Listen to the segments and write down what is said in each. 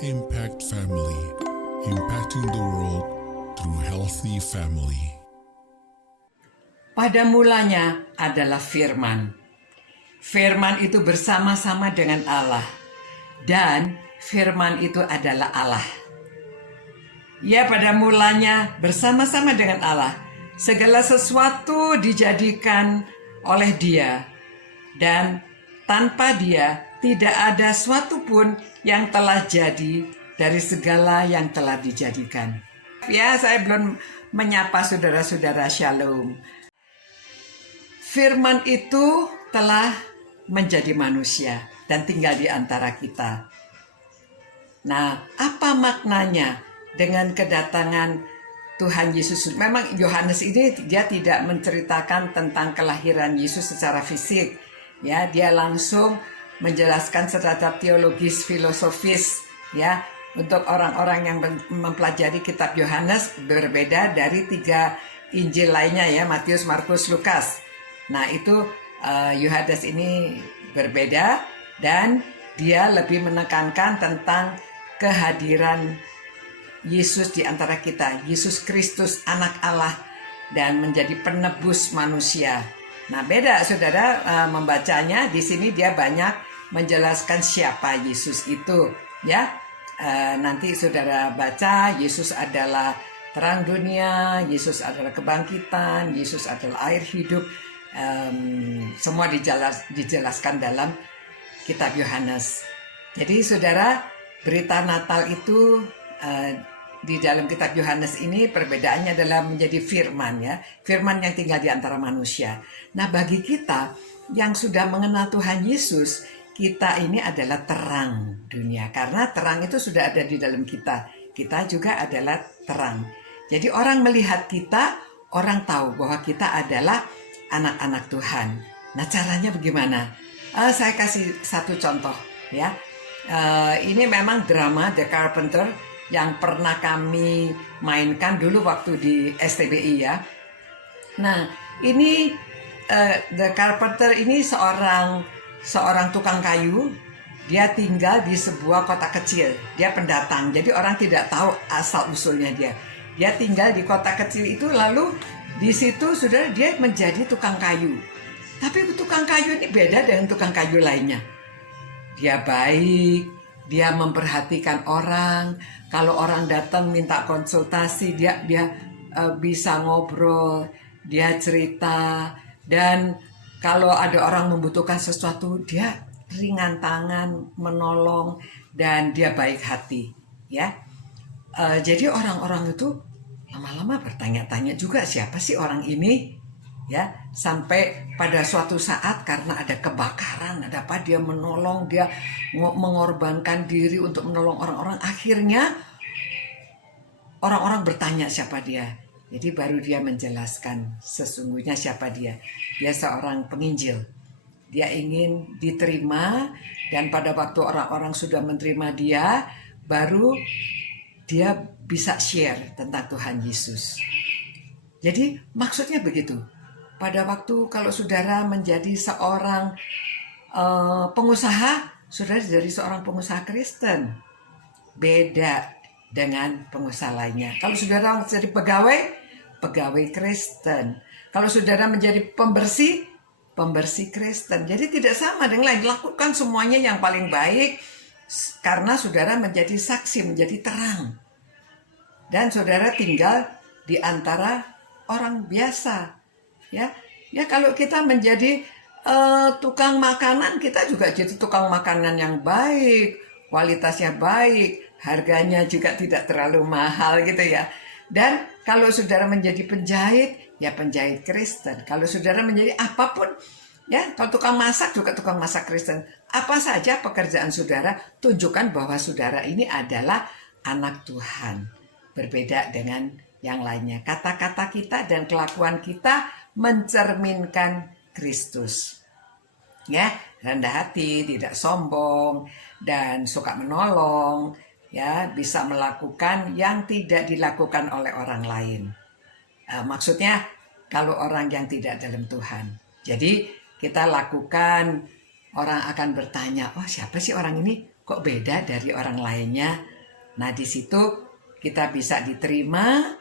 Impact Family, impacting the world through healthy family. Pada mulanya adalah firman. Firman itu bersama-sama dengan Allah. Dan firman itu adalah Allah. Ya, pada mulanya bersama-sama dengan Allah. Segala sesuatu dijadikan oleh Dia. Dan tanpa Dia tidak ada suatu pun yang telah jadi dari segala yang telah dijadikan. Ya, saya belum menyapa saudara-saudara Shalom. Firman itu telah menjadi manusia dan tinggal di antara kita. Nah, apa maknanya dengan kedatangan Tuhan Yesus? Memang Yohanes ini dia tidak menceritakan tentang kelahiran Yesus secara fisik. Ya, dia langsung menjelaskan secara teologis, filosofis, ya, untuk orang-orang yang mempelajari kitab Yohanes berbeda dari 3 Injil lainnya, ya, Matius, Markus, Lukas. Nah, itu Yohanes ini berbeda dan dia lebih menekankan tentang kehadiran Yesus di antara kita, Yesus Kristus anak Allah dan menjadi penebus manusia. Nah, beda saudara membacanya. Di sini dia banyak menjelaskan siapa Yesus itu, ya. Nanti saudara baca, Yesus adalah terang dunia, Yesus adalah kebangkitan, Yesus adalah air hidup. Semua dijelaskan dalam kitab Yohanes. Jadi saudara, berita Natal itu di dalam kitab Yohanes ini perbedaannya adalah menjadi firman, ya, firman yang tinggal di antara manusia. Nah, bagi kita yang sudah mengenal Tuhan Yesus, kita ini adalah terang dunia, karena terang itu sudah ada di dalam kita. Kita juga adalah terang. Jadi orang melihat kita, orang tahu bahwa kita adalah anak-anak Tuhan. Nah, caranya bagaimana? Saya kasih satu contoh, ya. Ini memang drama The Carpenter yang pernah kami mainkan dulu waktu di STBI, ya. Nah, ini The Carpenter ini seorang tukang kayu. Dia tinggal di sebuah kota kecil. Dia pendatang, jadi orang tidak tahu asal usulnya dia. Dia tinggal di kota kecil itu, lalu di situ sudah dia menjadi tukang kayu. Tapi tukang kayu ini beda dengan tukang kayu lainnya. Dia baik, dia memperhatikan orang. Kalau orang datang minta konsultasi, dia bisa ngobrol, dia cerita. Dan kalau ada orang membutuhkan sesuatu, dia ringan tangan, menolong, dan dia baik hati, ya. Jadi orang-orang itu lama-lama bertanya-tanya juga, siapa sih orang ini, ya, sampai pada suatu saat karena ada kebakaran, ada apa, dia menolong, dia mengorbankan diri untuk menolong orang-orang. Akhirnya orang-orang bertanya siapa dia. Jadi baru dia menjelaskan sesungguhnya siapa dia. Dia seorang penginjil. Dia ingin diterima, dan pada waktu orang-orang sudah menerima dia, baru dia bisa share tentang Tuhan Yesus. Jadi maksudnya begitu. Pada waktu kalau saudara menjadi seorang pengusaha, saudara jadi seorang pengusaha Kristen. Beda dengan pengusaha lainnya. Kalau saudara menjadi pegawai Kristen. Kalau saudara menjadi pembersih Kristen. Jadi tidak sama dengan lain. Lakukan semuanya yang paling baik, karena saudara menjadi saksi, menjadi terang. Dan saudara tinggal di antara orang biasa, ya. Ya, kalau kita menjadi tukang makanan, kita juga jadi tukang makanan yang baik, kualitasnya baik, harganya juga tidak terlalu mahal, gitu ya. Dan kalau saudara menjadi penjahit, ya penjahit Kristen. Kalau saudara menjadi apapun, ya, kalau tukang masak juga tukang masak Kristen. Apa saja pekerjaan saudara, tunjukkan bahwa saudara ini adalah anak Tuhan. Berbeda dengan yang lainnya. Kata-kata kita dan kelakuan kita mencerminkan Kristus. Ya, rendah hati, tidak sombong, dan suka menolong, ya, bisa melakukan yang tidak dilakukan oleh orang lain. Maksudnya kalau orang yang tidak dalam Tuhan. Jadi kita lakukan, orang akan bertanya, oh siapa sih orang ini? kok beda dari orang lainnya. Nah, di situ kita bisa diterima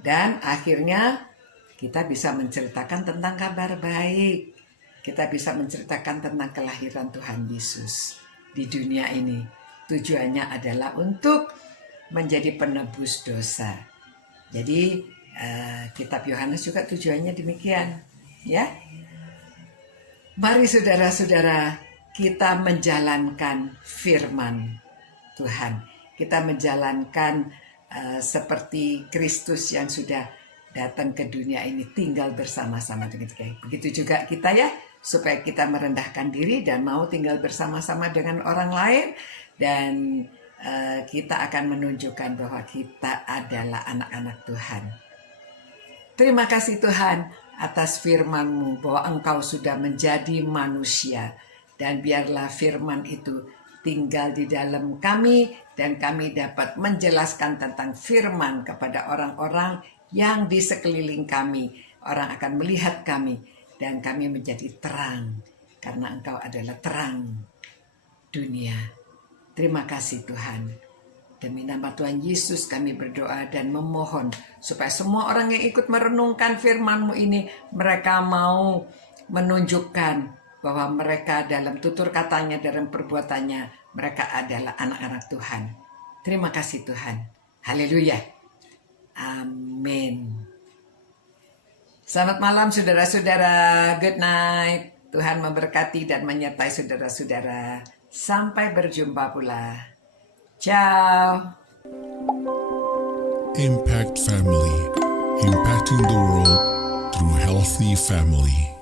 dan akhirnya kita bisa menceritakan tentang kabar baik. Kita bisa menceritakan tentang kelahiran Tuhan Yesus di dunia ini. Tujuannya adalah untuk menjadi penebus dosa. Jadi kitab Yohanes juga tujuannya demikian, ya. Mari saudara-saudara, kita menjalankan firman Tuhan. Kita menjalankan seperti Kristus yang sudah datang ke dunia ini, tinggal bersama-sama dengan kita. Begitu juga kita, ya, supaya kita merendahkan diri dan mau tinggal bersama-sama dengan orang lain, dan kita akan menunjukkan bahwa kita adalah anak-anak Tuhan. Terima kasih Tuhan atas firman-Mu bahwa Engkau sudah menjadi manusia, dan biarlah firman itu tinggal di dalam kami dan kami dapat menjelaskan tentang firman kepada orang-orang yang di sekeliling kami. Orang akan melihat kami dan kami menjadi terang karena Engkau adalah terang dunia. Terima kasih Tuhan. Demi nama Tuhan Yesus kami berdoa dan memohon supaya semua orang yang ikut merenungkan firman-Mu ini, mereka mau menunjukkan bahwa mereka dalam tutur katanya, dalam perbuatannya, mereka adalah anak-anak Tuhan. Terima kasih Tuhan. Haleluya. Amin. Selamat malam saudara-saudara. Good night. Tuhan memberkati dan menyertai saudara-saudara. Sampai berjumpa pula. Ciao. Impact Family, impacting the world through healthy family.